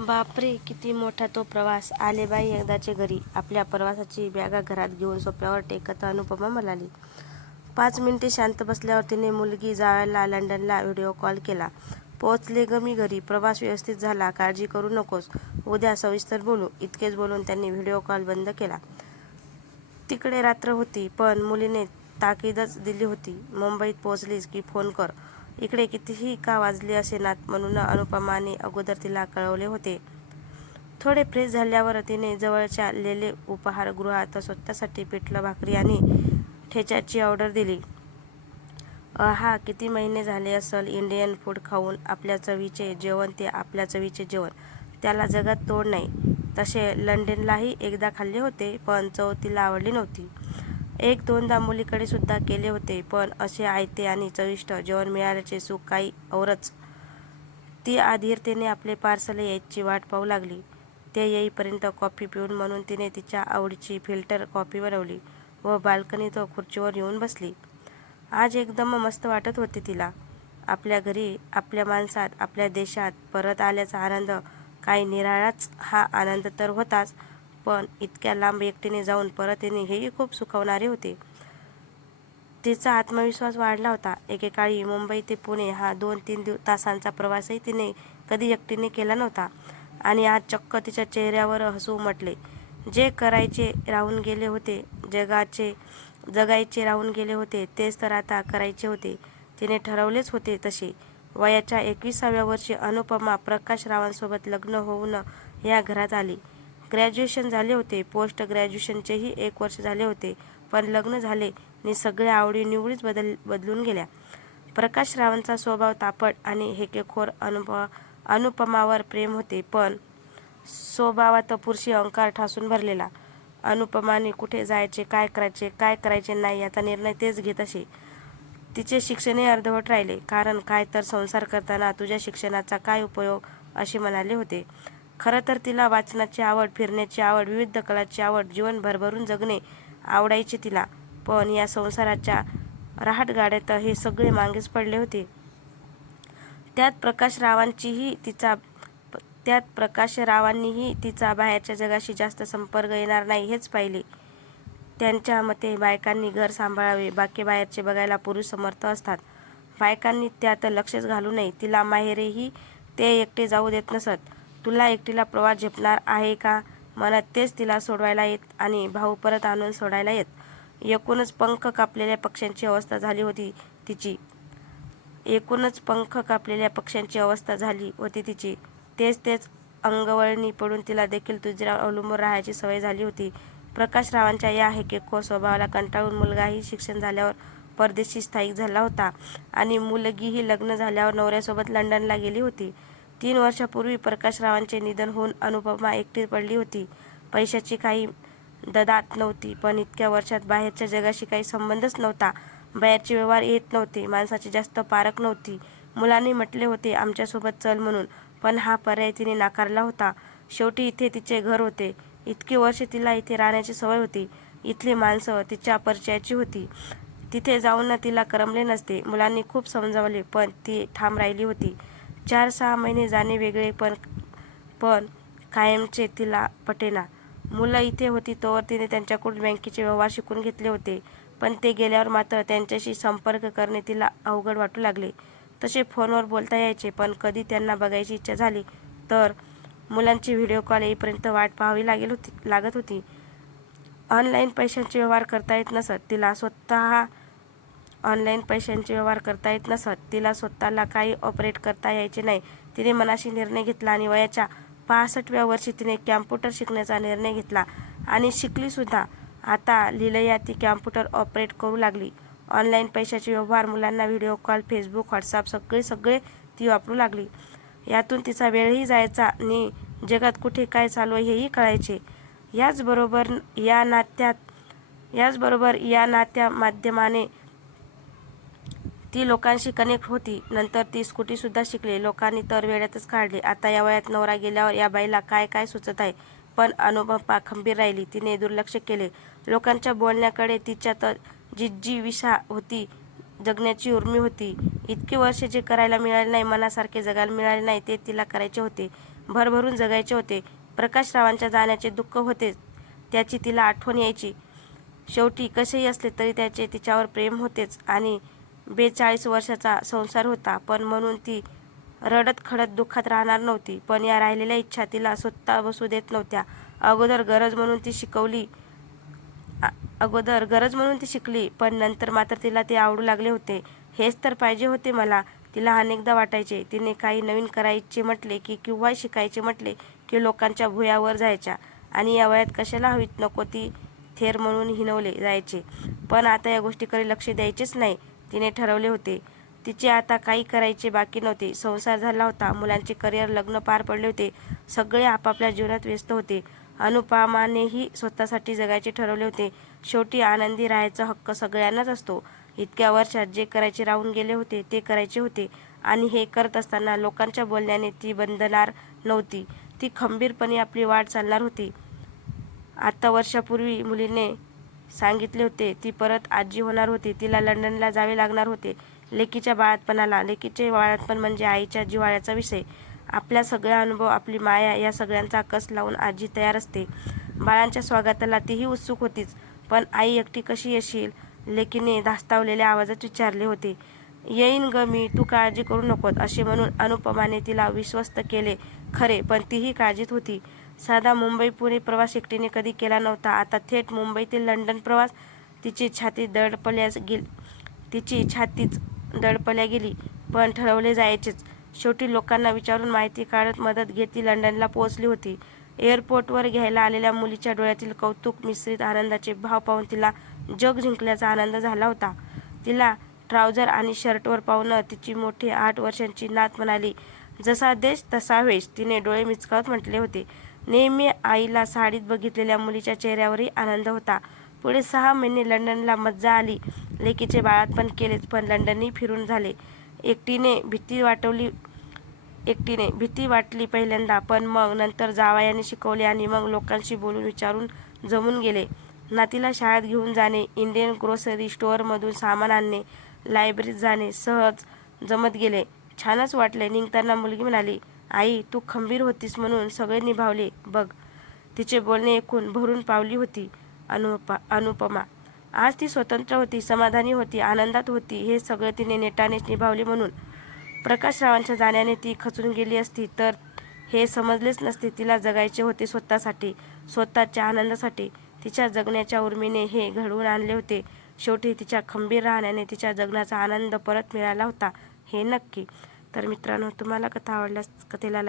बापरे किती मोठा तो प्रवास. आले बाई एकदाचे घरी. आपल्या प्रवासाची बॅगा घरात घेऊन सोप्यावर टेकत अनुपमा म्हणाली पाच मिनिटे शांत बसल्यावर तिने मुलगी जावायला लंडनला व्हिडिओ कॉल केला. पोहोचले ग मी घरी. प्रवास व्यवस्थित झाला. काळजी करू नकोस. उद्या सविस्तर बोलू. इतकेच बोलून त्यांनी व्हिडिओ कॉल बंद केला. तिकडे रात्र होती पण मुलीने ताकीदच दिली होती. मुंबईत पोहोचलीस की फोन कर. इकडे कितीही का वाजले असेनात म्हणून अनुपमाने अगोदर तिला कळवले होते. थोडे फ्रेश झाल्यावर तिने जवळच्या लेले उपाहारगृहात स्वतःसाठी पिठलं भाकरी आणि ठेच्याची ऑर्डर दिली. हा किती महिने झाले असल इंडियन फूड खाऊन आपल्या चवीचे जेवण ते आपल्या चवीचे जेवण. त्याला जगात तोड नाही. तसे लंडनलाही एकदा खाल्ले होते पण चव तिला आवडली नव्हती. एक दोनदा मुलीकडे सुद्धा केले होते पण असे आयते आणि चविष्ट जेवण मिळाल्याचे सुख काही औरच. ती आधीरतेने आपले पार्सल यायची वाट पाहू लागली. ते येईपर्यंत कॉफी पिऊन म्हणून तिने तिच्या आवडीची फिल्टर कॉफी बनवली व बाल्कनीत खुर्चीवर येऊन बसली. आज एकदम मस्त वाटत होते तिला. आपल्या घरी आपल्या माणसात आपल्या देशात परत आल्याचा आनंद काही निराळाच हा आनंद तर होताच पण इतक्या लांब एकटीने जाऊन परत येणे हेही खूप सुखवणारे होते. तिचा आत्मविश्वास वाढला होता. एकेकाळी मुंबई ते पुणे हा दोन तीन दिव तासांचा प्रवासही तिने कधी एकटीने केला नव्हता आणि आज चक्क तिच्या चेहऱ्यावर हसू उमटले जे करायचे राहून गेले होते जगाचे जगायचे राहून गेले होते तेच तर आता करायचे होते. तिने ठरवलेच होते तसे. वयाच्या एकविसाव्या वर्षी अनुपमा प्रकाश रावांसोबत लग्न होऊन या घरात आली. ग्रॅज्युएशन झाले होते. पोस्ट ग्रॅज्युएशनचेही एक वर्ष झाले होते. पण लग्न झाले आणि सगळ्या आवडीनिवडीच बदल बदलून गेल्या. प्रकाश रावांचा स्वभाव तापट आणि हेकेखोर अनुप अनुपमावर प्रेम होते. पण स्वभावात पुरुषी अंकार ठासून भरलेला. अनुपमाने कुठे जायचे काय करायचे काय करायचे नाही याचा निर्णय तेच घेत असे. तिचे शिक्षणही अर्धवट राहिले. कारण काय तर संसार करताना तुझ्या शिक्षणाचा काय उपयोग असे म्हणाले होते. खरं तर तिला वाचनाची आवड फिरण्याची आवड विविध कलाची आवड जीवन भरभरून जगणे आवडायचे तिला. पण या संसाराच्या रहाटगाड्यात हे सगळे मागेच पडले होते. त्यात प्रकाश रावांचीही तिचा त्यात प्रकाश रावांनीही तिचा बाहेरच्या जगाशी जास्त संपर्क येणार नाही हेच पाहिले. त्यांच्या मते बायकांनी घर सांभाळावे बाकी बाहेरचे बघायला पुरुष समर्थ असतात. बायकांनी त्यात लक्षच घालू नये तिला माहेरेही ते एकटे जाऊ देत नसत. तुला एकटीला प्रवास झेपणार आहे का? मला तेच तिला सोडवायला येत आणि भाऊ परत आणून सोडायला येत. एकूणच पंख कापलेल्या पक्ष्यांची अवस्था झाली होती तिची. एकूणच पंख कापलेल्या पक्ष्यांची अवस्था झाली होती तिची. तेच तेच अंगवळणी पडून तिला देखील तुझ्या अवलंबून राहायची सवय झाली होती. प्रकाश रावांच्या या हेकेखो स्वभावाला कंटाळून मुलगाही शिक्षण झाल्यावर परदेशी स्थायिक झाला होता आणि मुलगीही लग्न झाल्यावर नवऱ्यासोबत लंडनला गेली होती. तीन वर्षापूर्वी प्रकाश रावांचे निधन होऊन अनुपमा एकटी पडली होती. पैशाची काही ददात नव्हती पण इतक्या वर्षात बाहेरच्या जगाशी काही संबंधच नव्हता. बाहेरचे व्यवहार येत नव्हते माणसाची जास्त पारख नव्हती. मुलांनी म्हटले होते आमच्यासोबत चल म्हणून. पण हा पर्याय तिने नाकारला होता. शेवटी इथे तिचे घर होते. इतकी वर्षे तिला इथे राहण्याची सवय होती. इथली माणसं तिच्या परिचयाची होती. तिथे जाऊन तिला करमले नसते. मुलांनी खूप समजावले पण ती ठाम राहिली होती. चार सहा महिने जाणे वेगळे पण पण कायमचे तिला पटेना. मुलं इथे होती तोवर तिने त्यांच्याकडून बँकेचे व्यवहार शिकून घेतले होते पण ते गेल्यावर मात्र त्यांच्याशी संपर्क करणे तिला अवघड वाटू लागले. तसे फोनवर बोलता यायचे पण कधी त्यांना बघायची इच्छा झाली तर मुलांची व्हिडिओ कॉल येईपर्यंत वाट पाहावी लागेल होती लागत होती. ऑनलाईन पैशांचे व्यवहार करता येत नसत तिला स्वतः ऑनलाईन पैशांचे व्यवहार करता येत नसत. तिला स्वतःला काही ऑपरेट करता यायचे नाही. तिने मनाशी निर्णय घेतला आणि वयाच्या पासष्टव्या वर्षी तिने कॅम्प्युटर शिकण्याचा निर्णय घेतला आणि शिकलीसुद्धा आता लिलया ती कॅम्प्युटर ऑपरेट करू लागली. ऑनलाईन पैशाचे व्यवहार मुलांना व्हिडिओ कॉल फेसबुक व्हॉट्सअप सगळे सगळे ती वापरू लागली. यातून तिचा वेळही जायचा आणि जगात कुठे काय चालू आहे हेही कळायचे. याचबरोबर या नात्यात याचबरोबर या नात्या माध्यमाने ती लोकांशी कनेक्ट होती. नंतर ती स्कूटीसुद्धा शिकली. लोकांनी तर वेळातच काढली. आता या वयात नवरा गेल्यावर या बाईला काय काय सुचत आहे? पण अनुभव खंबीर राहिली. तिने दुर्लक्ष केले. लोकांच्या बोलण्याकडे तिच्या तर जिज्जी विषा होती. जगण्याची उर्मी होती. इतके वर्षे जे करायला मिळाले नाही मनासारखे जगायला मिळाले नाही ते तिला करायचे होते. भरभरून जगायचे होते. प्रकाशरावांच्या जाण्याचे दुःख होतेच त्याची तिला आठवण यायची. शेवटी कसेही असले तरी त्याचे तिच्यावर प्रेम होतेच. आणि बेचाळीस वर्षाचा संसार होता. पण म्हणून ती रडत खडत दुःखात राहणार नव्हती. पण या राहिलेल्या इच्छा तिला स्वतः बसू देत नव्हत्या. अगोदर गरज म्हणून ती शिकवली. अगोदर गरज म्हणून ती शिकली पण नंतर मात्र तिला ते आवडू लागले होते. हेच तर पाहिजे होते मला. तिला अनेकदा वाटायचे. तिने काही नवीन करायचे म्हटले की किंवा शिकायचे म्हटले की लोकांच्या भुयावर जायच्या. आणि या वयात कशाला हवीत? नको ती थेर म्हणून हिनवले जायचे. पण आता या गोष्टीकडे लक्ष द्यायचेच नाही. तिने ठरवले होते. तिचे आता काही करायचे बाकी नव्हते. संसार झाला होता. मुलांचे करिअर लग्न पार पडले होते. सगळे आपापल्या जीवनात व्यस्त होते. अनुपमानेही स्वतःसाठी जगायचे ठरवले होते. शेवटी आनंदी राहायचा हक्क सगळ्यांनाच असतो. इतक्या वर्षात जे करायचे राहून गेले होते ते करायचे होते. आणि हे करत असताना लोकांच्या बोलण्याने ती बंधणार नव्हती. ती खंबीरपणे आपली वाट चालणार होती. आता वर्षापूर्वी मुलीने सांगितले होते. ती परत आजी होणार होती. तिला लंडनला जावे लागणार होते. लेकीच्या बाळातपणाला. लेकीचे बाळातपण म्हणजे आईच्या जिव्हाळ्याचा विषय. आपला सगळा अनुभव आपली माया या सगळ्यांचा कस लावून आजी तयार असते? बाळांच्या स्वागताला तीही उत्सुक होतीच. पण आई एकटी कशी येशील? लेकीने धास्तावलेल्या आवाजात विचारले होते. येईन ग मी तू काळजी करू नकोत असे म्हणून अनुपमाने तिला विश्वस्त केले. खरे पण तीही काळजीत होती. साधा मुंबई पुणे प्रवास एकटीने कधी केला नव्हता. आता थेट मुंबई ते लंडन प्रवास तिची छाती दडपल्यास गेली. तिची छातीच दडपल्या गेली पण ठरवले जायचेच. शेवटी लोकांना विचारून माहिती काढत मदत घेती लंडनला पोहोचली होती. एअरपोर्टवर घ्यायला आलेल्या मुलीच्या डोळ्यातील कौतुक मिश्रित आनंदाचे भाव पाहून तिला जग जिंकल्याचा आनंद झाला होता. तिला ट्राउझर आणि शर्टवर पाहून तिची मोठी आठ वर्षांची नात म्हणाली जसा देश तसा वेश. तिने डोळे मिचकावत म्हटले होते. नेहमी आईला साडीत बघितलेल्या मुलीच्या चेहऱ्यावरही आनंद होता. पुढे सहा महिने लंडनला मज्जा आली. लेकीचे बाळातपण केलेच पण लंडनही फिरून झाले. एकटीने भीती वाटवली एकटीने भीती वाटली पहिल्यांदा पण मग नंतर जावयाने शिकवले आणि मग लोकांशी बोलून विचारून जमून गेले. नातीला शाळेत घेऊन जाणे इंडियन ग्रोसरी स्टोअरमधून सामान आणणे लायब्ररीत जाणे सहज जमत गेले. छानच वाटले निघताना मुलगी म्हणाली आई तू खंबीर होतीस म्हणून सगळे निभावले. बघ तिचे बोलणे ऐकून भरून पावली होती अनुपा अनुपमा. आज ती स्वतंत्र होती समाधानी होती आनंदात होती हे सगळं तिने नेटानेच निभावले म्हणून. प्रकाशरावांच्या जाण्याने ती खचून गेली असती तर हे समजलेच नसते तिला जगायचे होते स्वतःसाठी स्वतःच्या आनंदासाठी. तिच्या जगण्याच्या उर्मीने हे घडवून आणले होते. शेवटी तिच्या खंबीर राहण्याने तिच्या जगण्याचा आनंद परत मिळाला होता हे नक्की. तर मित्रांनो तुम्हाला कथा आवडल्यास कथेला